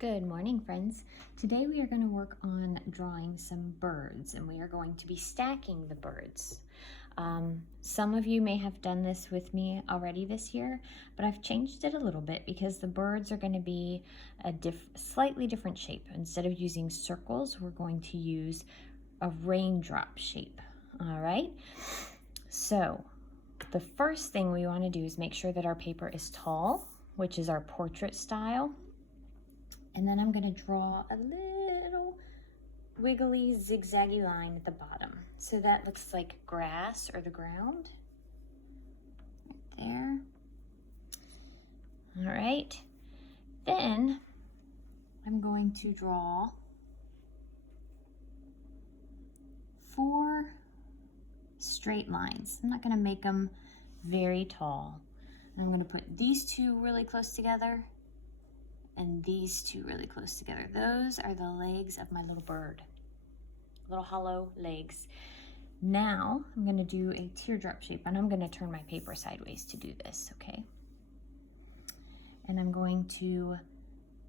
Good morning, friends. Today we are going to work on drawing some birds, and we are going to be stacking the birds. Some of you may have done this with me already this year, but I've changed it a little bit because the birds are going to be a slightly different shape. Instead of using circles, we're going to use a raindrop shape. All right, so the first thing we want to do is make sure that our paper is tall, which is our portrait style. And then I'm going to draw a little wiggly zigzaggy line at the bottom. So that looks like grass or the ground. Right there. All right. Then I'm going to draw 4 straight lines. I'm not going to make them very tall. I'm going to put these two really close together and these two really close together. Those are the legs of my little bird, little hollow legs. Now I'm going to do a teardrop shape, and I'm going to turn my paper sideways to do this, okay? And I'm going to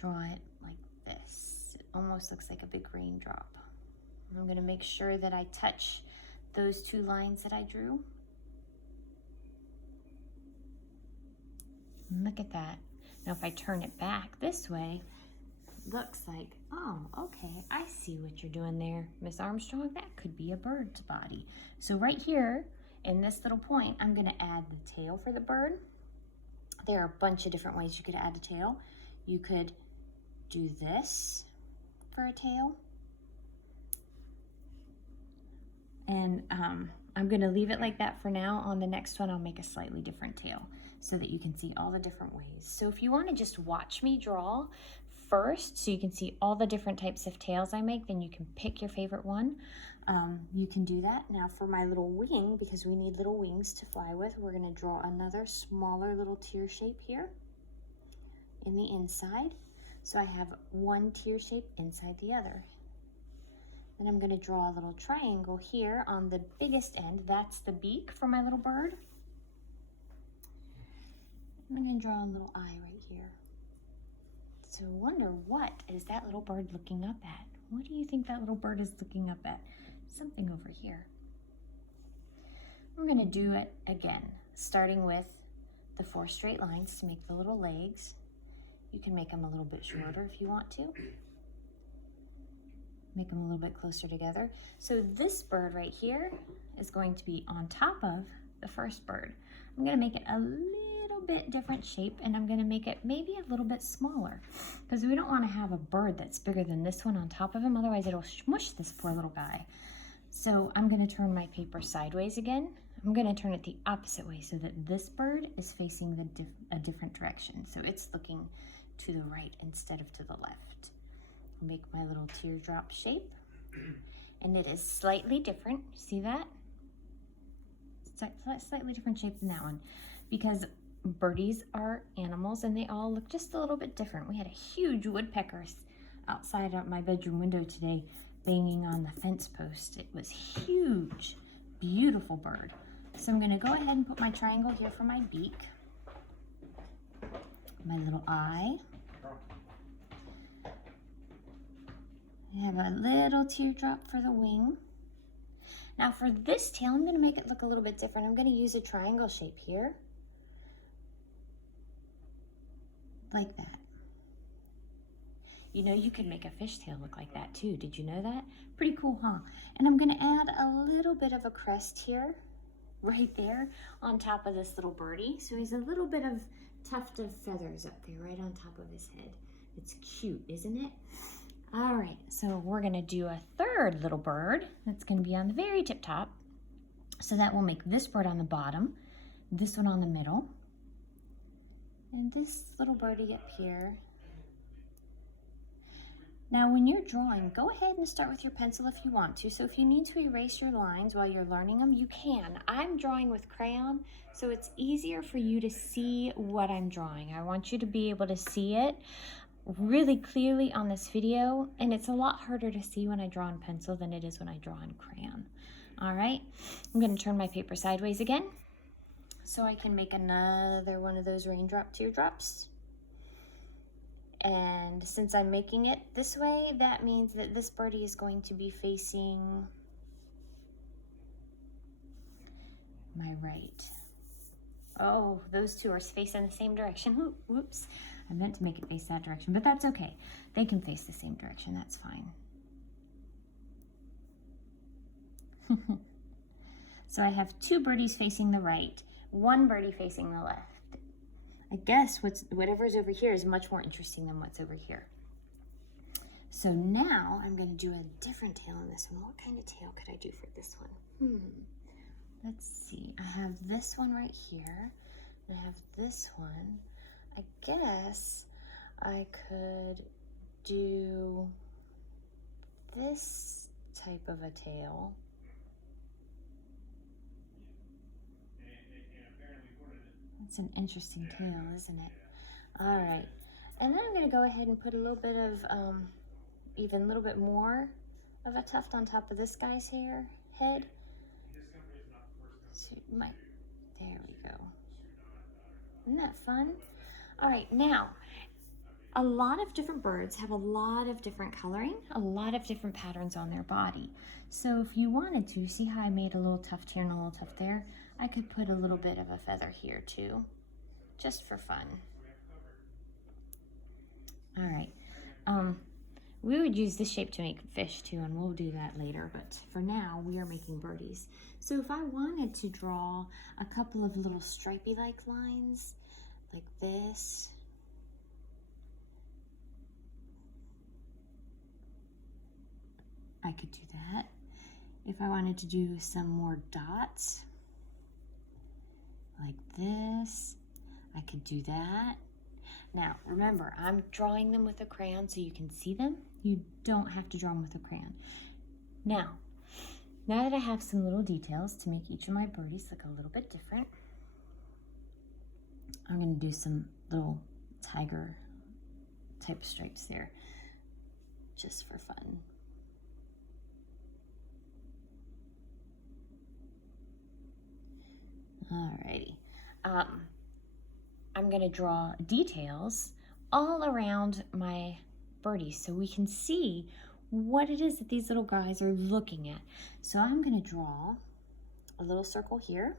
draw it like this. It almost looks like a big raindrop. I'm going to make sure that I touch those 2 lines that I drew. And look at that. Now if I turn it back this way, it looks like, oh, okay, I see what you're doing there, Miss Armstrong. That could be a bird's body. So right here in this little point, I'm gonna add the tail for the bird. There are a bunch of different ways you could add a tail. You could do this for a tail. And I'm gonna leave it like that for now. On the next one, I'll make a slightly different tail so that you can see all the different ways. So if you wanna just watch me draw first so you can see all the different types of tails I make, then you can pick your favorite one. You can do that. Now for my little wing, because we need little wings to fly with, we're gonna draw another smaller little tear shape here in the inside. So I have one tear shape inside the other. Then I'm going to draw a little triangle here on the biggest end. That's the beak for my little bird. I'm going to draw a little eye right here. So I wonder, what is that little bird looking up at? What do you think that little bird is looking up at? Something over here. I'm going to do it again, starting with the 4 straight lines to make the little legs. You can make them a little bit shorter if you want to. Make them a little bit closer together. So this bird right here is going to be on top of the first bird. I'm going to make it a little bit different shape, and I'm going to make it maybe a little bit smaller because we don't want to have a bird that's bigger than this one on top of him. Otherwise it'll smush this poor little guy. So I'm going to turn my paper sideways again. I'm going to turn it the opposite way so that this bird is facing a different direction. So it's looking to the right instead of to the left. Make my little teardrop shape, and it is slightly different. See that? Slightly different shape than that one, because birdies are animals and they all look just a little bit different. We had a huge woodpecker outside of my bedroom window today banging on the fence post. It was huge, beautiful bird. So I'm going to go ahead and put my triangle here for my beak, my little eye. I have a little teardrop for the wing. Now for this tail, I'm going to make it look a little bit different. I'm going to use a triangle shape here, like that. You know, you can make a fishtail look like that too. Did you know that? Pretty cool, huh? And I'm going to add a little bit of a crest here, right there, on top of this little birdie. So he's a little bit of tuft of feathers up there, right on top of his head. It's cute, isn't it? All right, so we're gonna do a third little bird that's gonna be on the very tip top. So that will make this bird on the bottom, this one on the middle, and this little birdie up here. Now when you're drawing, go ahead and start with your pencil if you want to. So if you need to erase your lines while you're learning them, you can. I'm drawing with crayon, so it's easier for you to see what I'm drawing. I want you to be able to see it really clearly on this video, and it's a lot harder to see when I draw in pencil than it is when I draw in crayon. All right, I'm going to turn my paper sideways again so I can make another one of those raindrop teardrops. And since I'm making it this way, that means that this birdie is going to be facing my right. Oh, those two are facing the same direction. Whoops. I meant to make it face that direction, but that's okay. They can face the same direction, that's fine. So I have two birdies facing the right, one birdie facing the left. I guess whatever's over here is much more interesting than what's over here. So now I'm going to do a different tail on this one. What kind of tail could I do for this one? Let's see. I have this one right here. And I have this one. I guess I could do this type of a tail. That's an interesting tail, isn't it? All right. And then I'm going to go ahead and put a little bit of, even a little bit more of a tuft on top of this guy's head. So there we go. Isn't that fun? All right, now, a lot of different birds have a lot of different coloring, a lot of different patterns on their body. So if you wanted to, see how I made a little tuft here and a little tuft there? I could put a little bit of a feather here too, just for fun. All right, we would use this shape to make fish too, and we'll do that later, but for now, we are making birdies. So if I wanted to draw a couple of little stripey-like lines, like this, I could do that. If I wanted to do some more dots, like this, I could do that. Now, remember, I'm drawing them with a crayon so you can see them. You don't have to draw them with a crayon. Now that I have some little details to make each of my birdies look a little bit different, I'm going to do some little tiger type stripes there, just for fun. Alrighty. I'm going to draw details all around my birdies so we can see what it is that these little guys are looking at. So I'm going to draw a little circle here,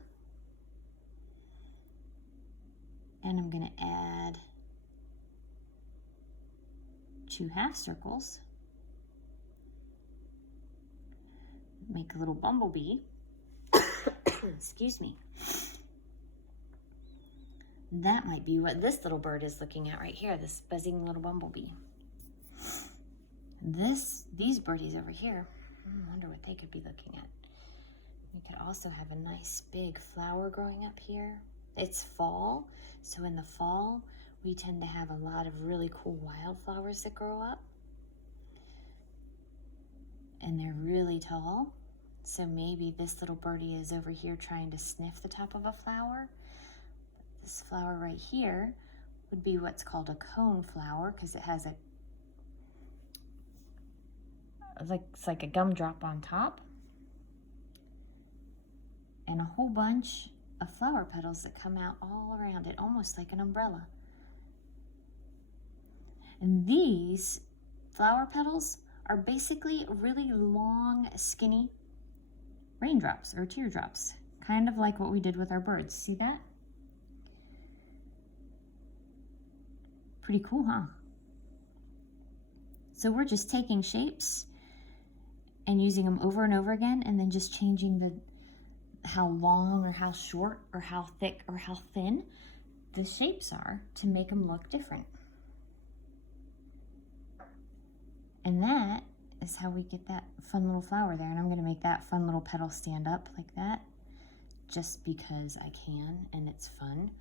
and I'm going to add 2 half circles, make a little bumblebee. Excuse me. That might be what this little bird is looking at right here, this buzzing little bumblebee. These birdies over here, I wonder what they could be looking at. You could also have a nice big flower growing up here. It's fall, so in the fall, we tend to have a lot of really cool wildflowers that grow up. And they're really tall. So maybe this little birdie is over here trying to sniff the top of a flower. This flower right here would be what's called a cone flower because it has it's like a gumdrop on top and a whole bunch of flower petals that come out all around it, almost like an umbrella. And these flower petals are basically really long, skinny raindrops or teardrops, kind of like what we did with our birds. See that? Pretty cool, huh? So we're just taking shapes and using them over and over again, and then just changing how long or how short or how thick or how thin the shapes are to make them look different. And that is how we get that fun little flower there. And I'm going to make that fun little petal stand up like that, just because I can and it's fun.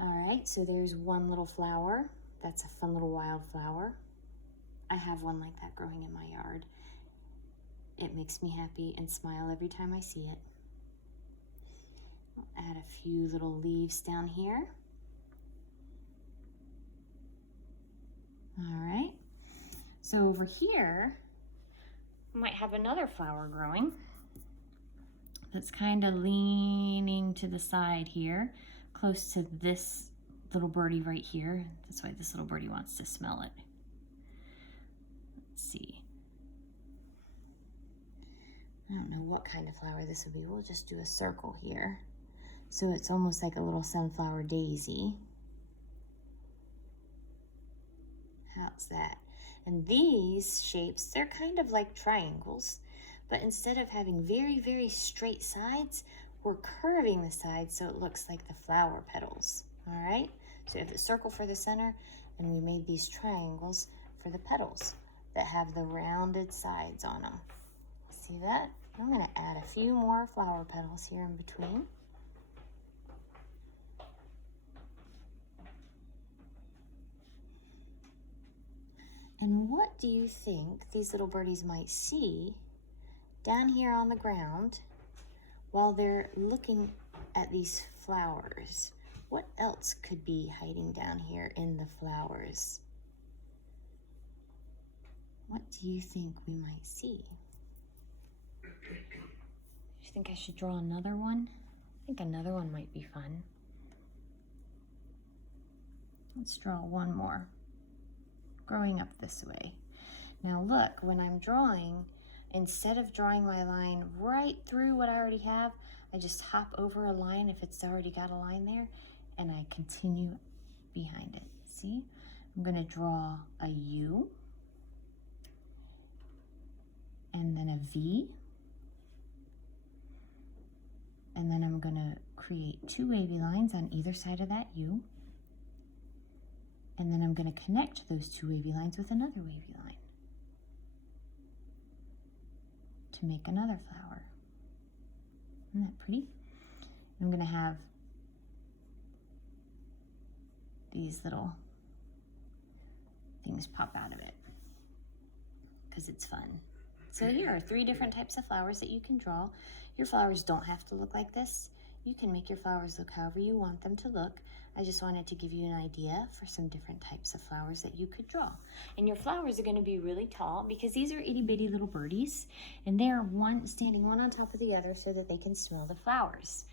All right, so there's one little flower. That's a fun little wildflower. I have one like that growing in my yard. It makes me happy and smile every time I see it. I'll add a few little leaves down here. All right, so over here, I might have another flower growing that's kind of leaning to the side here, close to this little birdie right here. That's why this little birdie wants to smell it. Let's see. I don't know what kind of flower this would be. We'll just do a circle here. So it's almost like a little sunflower daisy. How's that? And these shapes, they're kind of like triangles, but instead of having very, very straight sides, we're curving the sides so it looks like the flower petals, all right? So we have the circle for the center, and we made these triangles for the petals that have the rounded sides on them. See that? I'm gonna add a few more flower petals here in between. And what do you think these little birdies might see down here on the ground while they're looking at these flowers? What else could be hiding down here in the flowers? What do you think we might see? Do you think I should draw another one? I think another one might be fun. Let's draw one more. Growing up this way. Now look, when I'm drawing, instead of drawing my line right through what I already have, I just hop over a line if it's already got a line there, and I continue behind it. See? I'm gonna draw a U, and then a V, and then I'm gonna create two wavy lines on either side of that U, and then I'm going to connect those two wavy lines with another wavy line to make another flower. Isn't that pretty? I'm going to have these little things pop out of it because it's fun. So here are 3 different types of flowers that you can draw. Your flowers don't have to look like this. You can make your flowers look however you want them to look. I just wanted to give you an idea for some different types of flowers that you could draw. And your flowers are going to be really tall because these are itty bitty little birdies, and they're standing one on top of the other so that they can smell the flowers.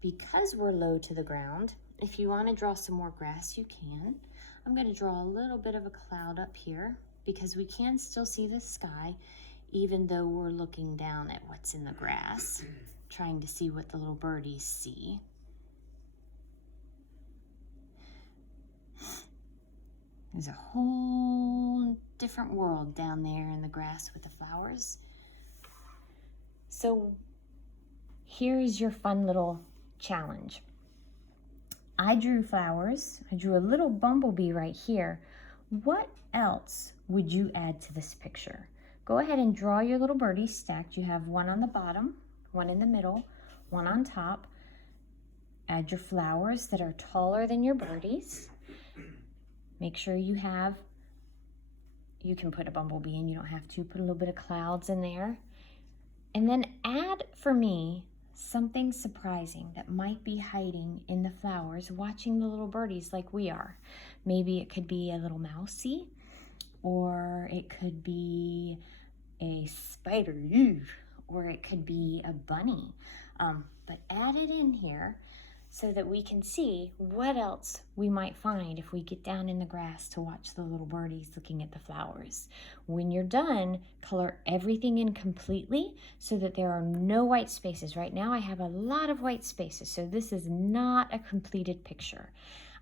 Because we're low to the ground, if you want to draw some more grass, you can. I'm going to draw a little bit of a cloud up here because we can still see the sky even though we're looking down at what's in the grass, trying to see what the little birdies see. There's a whole different world down there in the grass with the flowers. So here's your fun little challenge. I drew flowers. I drew a little bumblebee right here. What else would you add to this picture? Go ahead and draw your little birdies stacked. You have one on the bottom, one in the middle, one on top. Add your flowers that are taller than your birdies. Make sure you can put a bumblebee in, you don't have to. Put a little bit of clouds in there. And then add, for me, something surprising that might be hiding in the flowers, watching the little birdies like we are. Maybe it could be a little mousey, or it could be a spider, or it could be a bunny. But add it in here so that we can see what else we might find if we get down in the grass to watch the little birdies looking at the flowers. When you're done, color everything in completely so that there are no white spaces. Right now I have a lot of white spaces, so this is not a completed picture.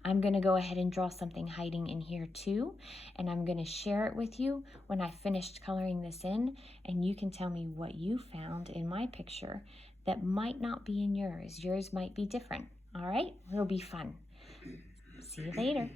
I'm going to go ahead and draw something hiding in here too, and I'm going to share it with you when I finished coloring this in, and you can tell me what you found in my picture that might not be in yours. Yours might be different. All right? It'll be fun. See you later.